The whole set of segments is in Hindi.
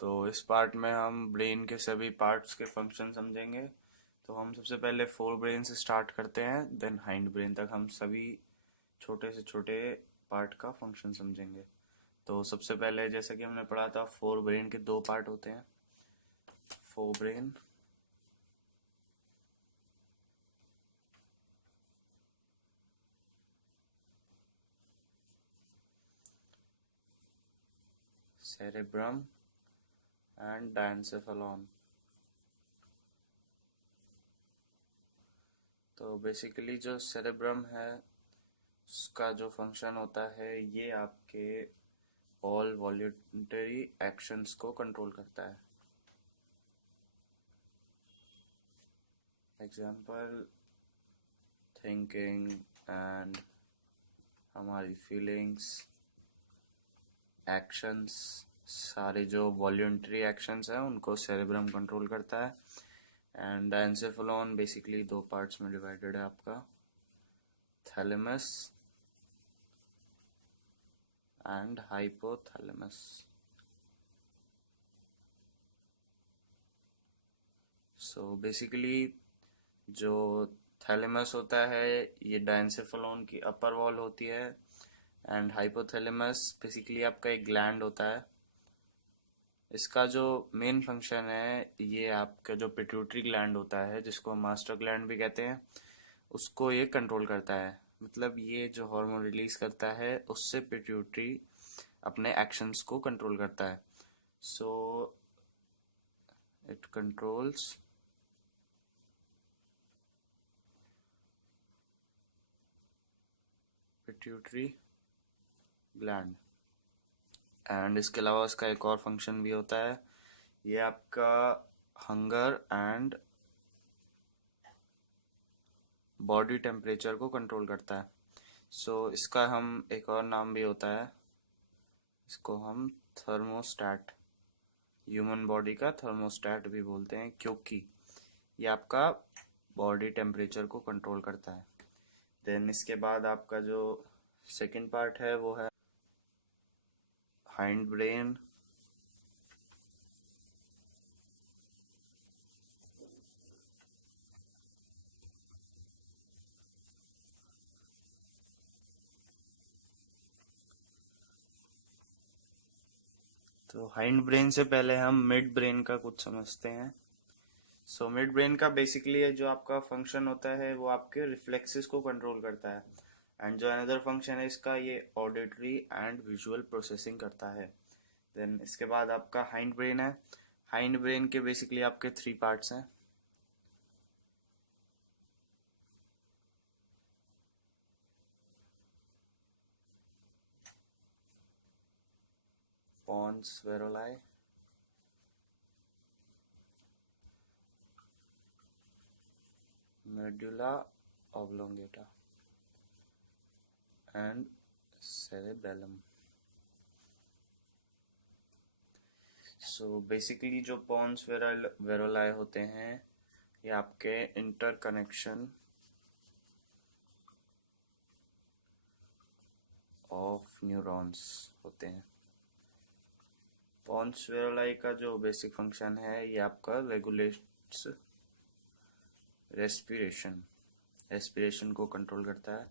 तो इस पार्ट में हम ब्रेन के सभी पार्ट्स के फंक्शन समझेंगे। तो हम सबसे पहले फोर ब्रेन से स्टार्ट करते हैं, देन हाइंड ब्रेन तक हम सभी छोटे से छोटे पार्ट का फंक्शन समझेंगे। तो सबसे पहले जैसे कि हमने पढ़ा था, फोर ब्रेन के दो पार्ट होते हैं, fore brain cerebrum and diencephalon. तो बेसिकली जो सेरेब्रम है उसका जो फंक्शन होता है, ये आपके ऑल वॉल्यूंटरी एक्शंस को कंट्रोल करता है। एग्जाम्पल, थिंकिंग एंड हमारी फीलिंग्स, एक्शंस, सारे जो वॉल्यूंटरी एक्शंस हैं उनको सेरेब्रम कंट्रोल करता है। एंड एनसेफेलॉन बेसिकली दो पार्ट्स में डिवाइडेड है आपका, thalamus and hypothalamus. So basically जो थैलेमस होता है ये डायनसेफेलॉन की अपर वॉल होती है, एंड हाइपोथैलेमस बेसिकली आपका एक ग्लैंड होता है। इसका जो मेन फंक्शन है, ये आपका जो पिट्यूटरी ग्लैंड होता है जिसको हम मास्टर ग्लैंड भी कहते हैं, उसको ये कंट्रोल करता है। मतलब ये जो हार्मोन रिलीज करता है उससे पिट्यूटरी अपने एक्शंस को कंट्रोल करता है। So it controls pituitary gland. And इसके अलावा इसका एक और फंक्शन भी होता है, ये आपका हंगर एंड बॉडी टेम्परेचर को कंट्रोल करता है। इसका हम एक और नाम भी होता है, इसको हम थर्मोस्टैट, ह्यूमन बॉडी का थर्मोस्टैट भी बोलते हैं, क्योंकि ये आपका बॉडी टेम्परेचर को कंट्रोल करता है। देन इसके बाद आपका जो सेकंड पार्ट है वो है हाइंड ब्रेन। तो हाइंड ब्रेन से पहले हम मिड ब्रेन का कुछ समझते हैं। मिड ब्रेन का बेसिकली जो आपका फंक्शन होता है वो आपके रिफ्लेक्सेस को कंट्रोल करता है। एंड जो अनदर फंक्शन है इसका, ये ऑडिटरी एंड विजुअल प्रोसेसिंग करता है। देन इसके बाद आपका हाइंड ब्रेन है। हाइंड ब्रेन के बेसिकली आपके थ्री पार्ट्स हैं। Pons varolii, medulla oblongata and cerebellum. Basically जो पॉन्स वेरोलाई होते हैं, ये आपके इंटरकनेक्शन ऑफ न्यूरॉन्स होते हैं। पॉन्स वेरोलाई का जो बेसिक फंक्शन है, ये आपका रेगुलेट्स रेस्पिरेशन को कंट्रोल करता है।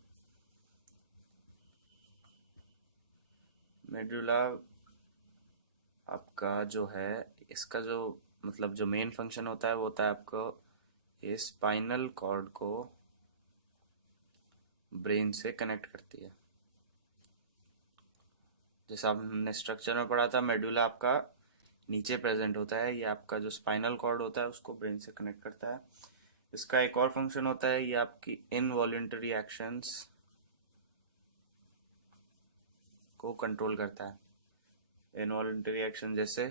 मेडुला आपका जो है, इसका जो मतलब जो मेन फंक्शन होता है वो होता है आपको ये स्पाइनल कॉर्ड को ब्रेन से कनेक्ट करती है। जैसा हमने स्ट्रक्चर में पढ़ा था, मेडुला आपका नीचे प्रेजेंट होता है, ये आपका जो स्पाइनल कॉर्ड होता है उसको ब्रेन से कनेक्ट करता है। इसका एक और फंक्शन होता है, ये आपकी इनवॉल्यूंटरी एक्शंस को कंट्रोल करता है। इनवॉल्यूंटरी एक्शन जैसे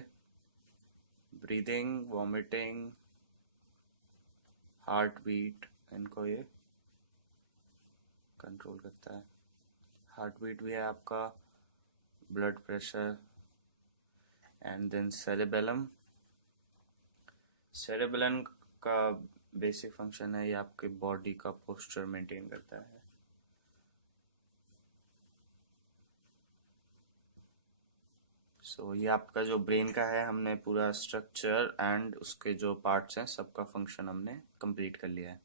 ब्रीदिंग, वॉमिटिंग, हार्ट बीट, इनको ये कंट्रोल करता है। हार्ट बीट भी है आपका, blood pressure. And then cerebellum. Cerebellum का बेसिक फंक्शन है, ये आपके बॉडी का पोस्चर मेंटेन करता है। सो ये आपका जो ब्रेन का है, हमने पूरा स्ट्रक्चर एंड उसके जो पार्ट्स हैं सबका फंक्शन हमने कंप्लीट कर लिया है।